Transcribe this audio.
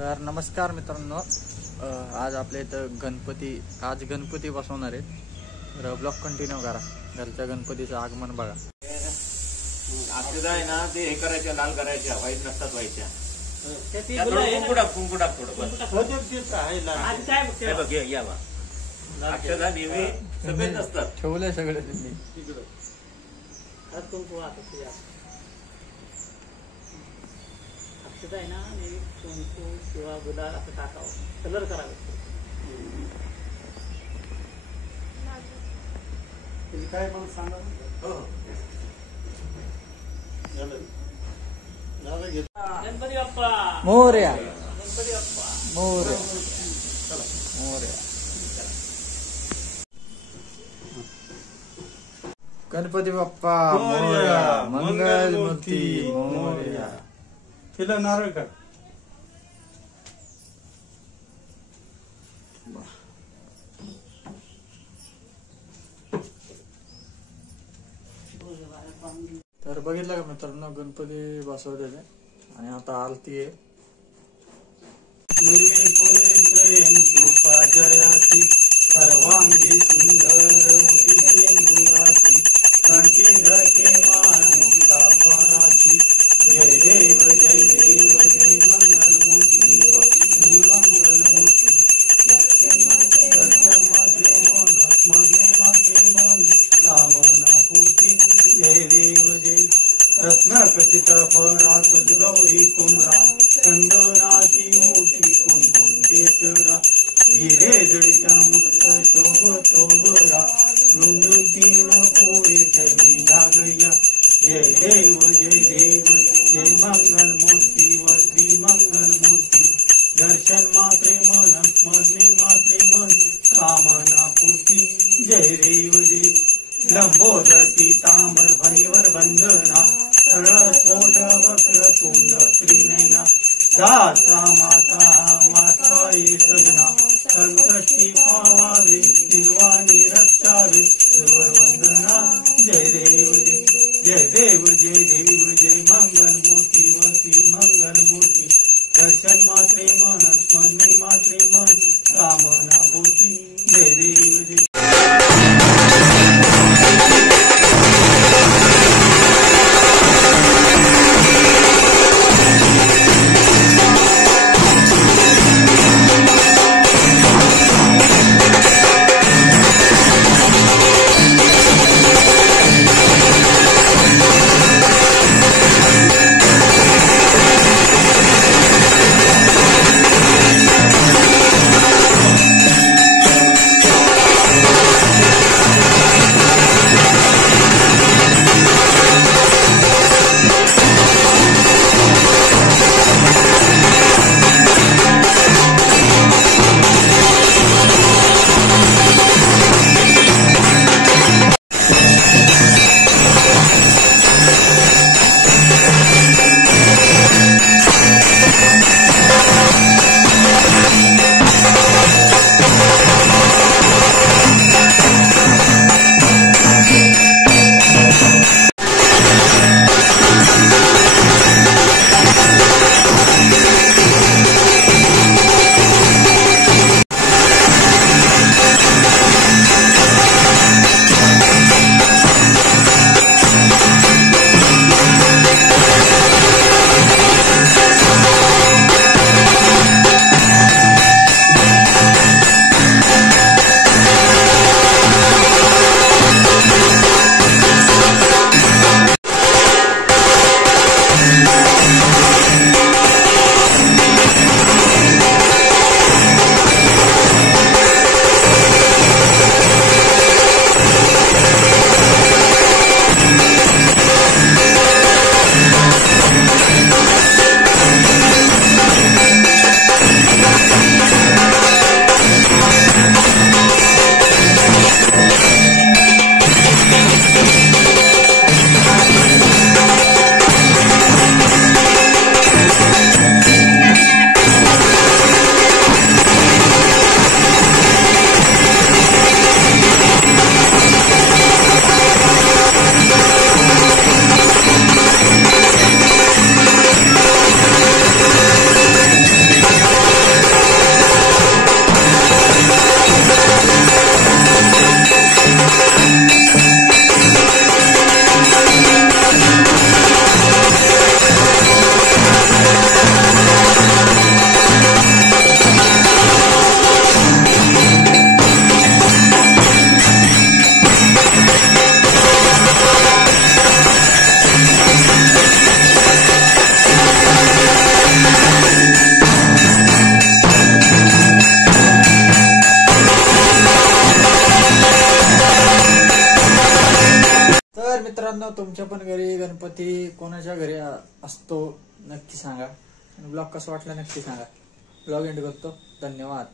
तर नमस्कार मित्रांनो, आज आपल्या इथं गणपती बसवणार आहे. तर ब्लॉग कंटिन्यू करा. घरच्या गणपतीचं आगमन बघा. आपल्याला आहे ना ते हे करायच्या, लाल करायच्या, व्हाईट नसतात व्हायच्या. कुंकू टाक थोडं बघ. या बा अक्षदा नेहमी सफेद नसतात. ठेवलंय सगळं त्यांनी. अक्षता आहे ना, नेहमी कुंकू किंवा गुलाल असं टाकावं, कलर करावे. काय मला सांगा. गणपती बाप्पा मोरया. गणपती बाप्पा मोरया. मोरया. गणपती बाप्पा मोरया. मंगल मूर्ती मोरया. तिला नारळ का तर बघितलं का मित्रांनो, गणपती बसवलेले आणि आता आरती आहे. कृपा जयाची सर्वांगी सुंदर मुंगाची कंठी धके मानुका पराची. जय देव जय देव जय मंगल मूर्ती मंगल मूर्ती. दर्शन मात्रे मन स्मरणे मात्रे मन कामना पूर्ती. जय देव जय रत्न खचित फळात गौरी कुमरा चंदनाची मोठी कुंकुम केसरा. हिरे जडित मुक्त शोभतो बरा रुंदून तीन पोळे चली लागया. जय देव जय देव जय मंगल मूर्ती व श्री मंगल मूर्ती. दर्शन मात्रे मन स्मरणे मात्रे मन कामना पूर्ती. जय देव जय लंबोदर पीतांबर फणीवर वंदना सरस्फोट वक्र तोंड त्रिनयना. दाता माता माताये सजना संकष्टी पावावे निर्वाणी रक्षावे सुर वंदना. जय देव जय देव जय देव जय मंगल मूर्ती व श्री मंगल मूर्ती. दर्शन मात्रे मन स्मरणे मात्रे मन कामना पूर्ती. जय देव जय. मित्रांनो, तुमच्या पण घरी गणपती कोणाच्या घरी असतो नक्की सांगा. आणि ब्लॉग कसा वाटला नक्की सांगा. ब्लॉग एंड करतो. धन्यवाद.